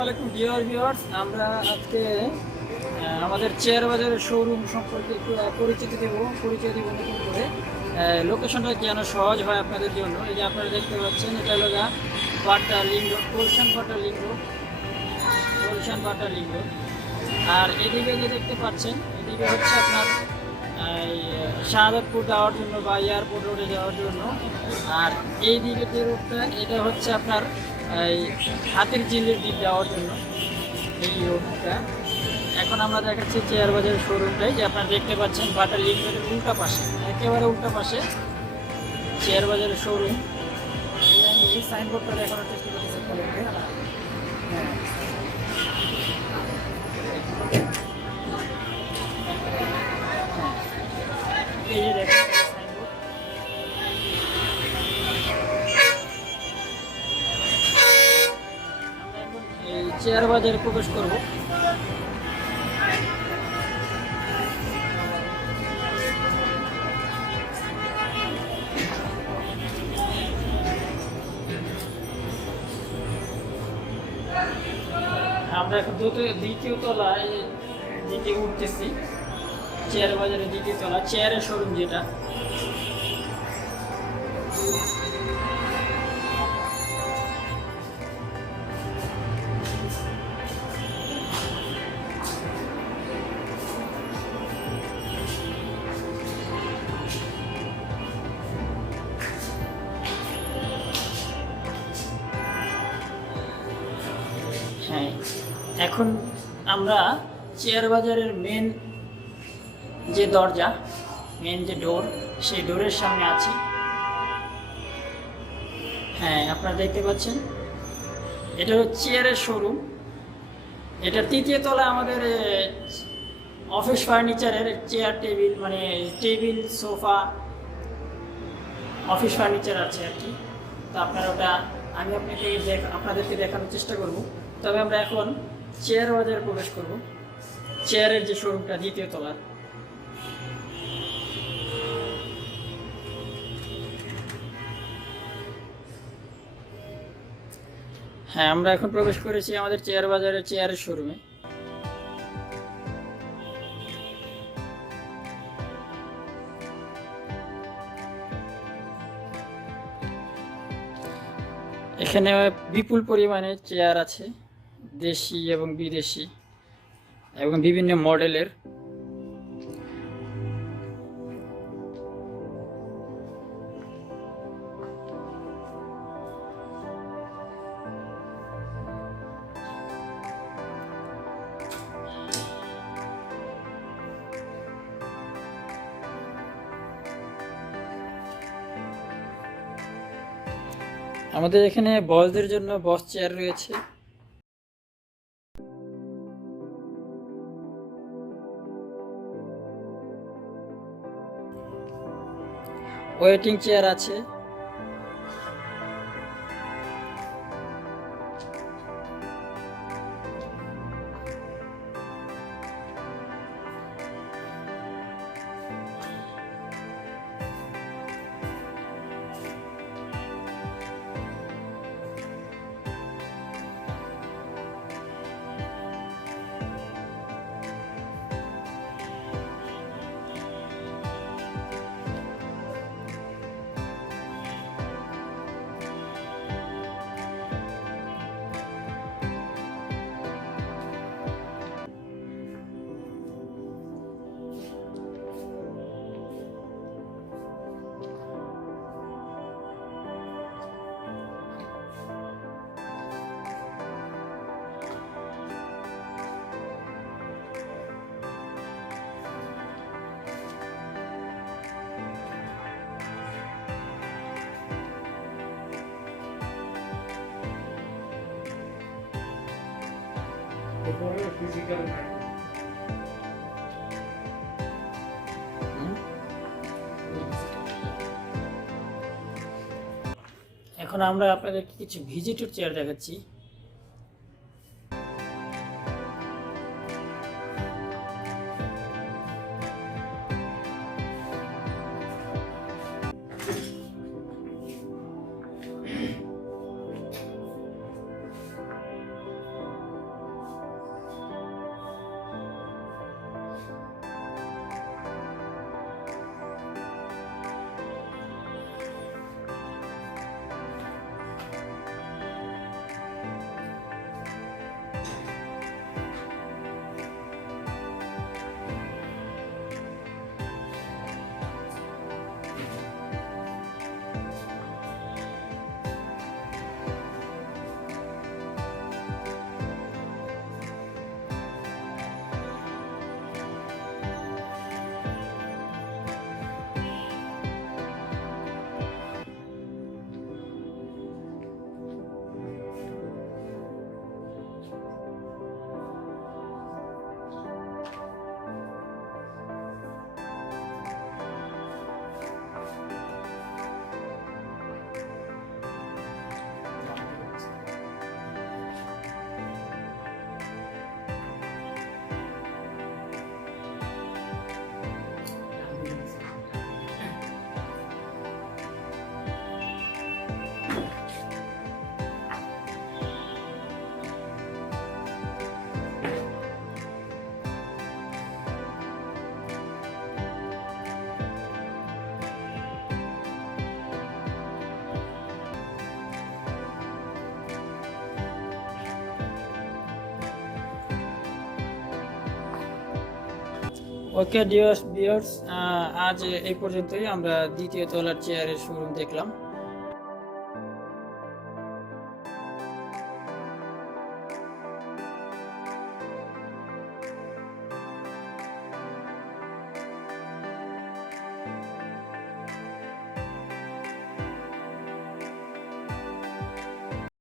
আসসালামু dear viewers, আমরা আজকে আমাদের চেয়ার বাজারের শোরুম সম্পর্কে একটু পরিচয় দেব নতুন করে। লোকেশনটা যেন সহজ হয় আপনাদের জন্য। এই যে আপনারা দেখতে পাচ্ছেন, এটা হলো বাটা লিঙ্ক রোড, গুলশান বাটা লিঙ্ক রোড। আর এদিকে যে দেখতে পাচ্ছেন, এদিকে হচ্ছে আপনার এই শাহাদাতপুর যাওয়ার জন্য বা এয়ারপোর্ট রোডে যাওয়ার জন্য। আর এই দিকে যে রোডটা, এটা হচ্ছে আপনার এই হাতির ঝিলের দিক যাওয়ার জন্য এই রোডটা। এখন আমরা দেখাচ্ছি চেয়ার বাজারের শোরুমটাই, যে আপনারা দেখতে পাচ্ছেন বাটা লিঙ্ক রোডের উল্টা পাশে, একেবারে উল্টা পাশে চেয়ার বাজারের শোরুম। আমি এই সাইনবোর্ডটা দেখানোর চেষ্টা করতেছি আপনাদেরকে। হ্যাঁ, এই যে দেখেন সাইনবোর্ড। এই চেয়ার বাজারে প্রবেশ করব। আমরা এখন দ্বিতীয় তলায় দিকে উঠতেছি। চেয়ার বাজারের দ্বিতীয় তলা, চেয়ারের শোরুম যেটা। হ্যাঁ, এখন আমরা চেয়ার বাজারের মেন যে দরজা, মেন যে ডোর, সেই ডোরের সামনে আছি। হ্যাঁ, আপনারা দেখতে পাচ্ছেন, এটা হচ্ছে চেয়ারের শোরুম। এটা তৃতীয় তলায় আমাদের অফিস ফার্নিচারের চেয়ার টেবিল, মানে টেবিল সোফা অফিস ফার্নিচার আছে আর কি। তো আপনারা ওটা আমি আপনাদেরকে দেখানোর চেষ্টা করব। তবে আমরা এখন চেয়ার বাজারে প্রবেশ করব, চেয়ারের যে শোরুমটা দ্বিতীয় তলার। হ্যাঁ, আমরা এখন প্রবেশ করেছি আমাদের চেয়ার বাজারের চেয়ারের শোরুমে। এখানে বিপুল পরিমাণে চেয়ার আছে, দেশি এবং বিদেশি এবং বিভিন্ন মডেলের। আমাদের এখানে বসদের জন্য বস চেয়ার রয়েছে। ওয়েটিং চেয়ার আছে। এখন আমরা আপনাদেরকে কিছু ভিজিটর চেয়ার দেখাচ্ছি। ওকে ডিয়ার্স ভিউয়ার্স, আজ এই পর্যন্তই। আমরা দ্বিতীয় তলার চেয়ারের শোরুম দেখলাম।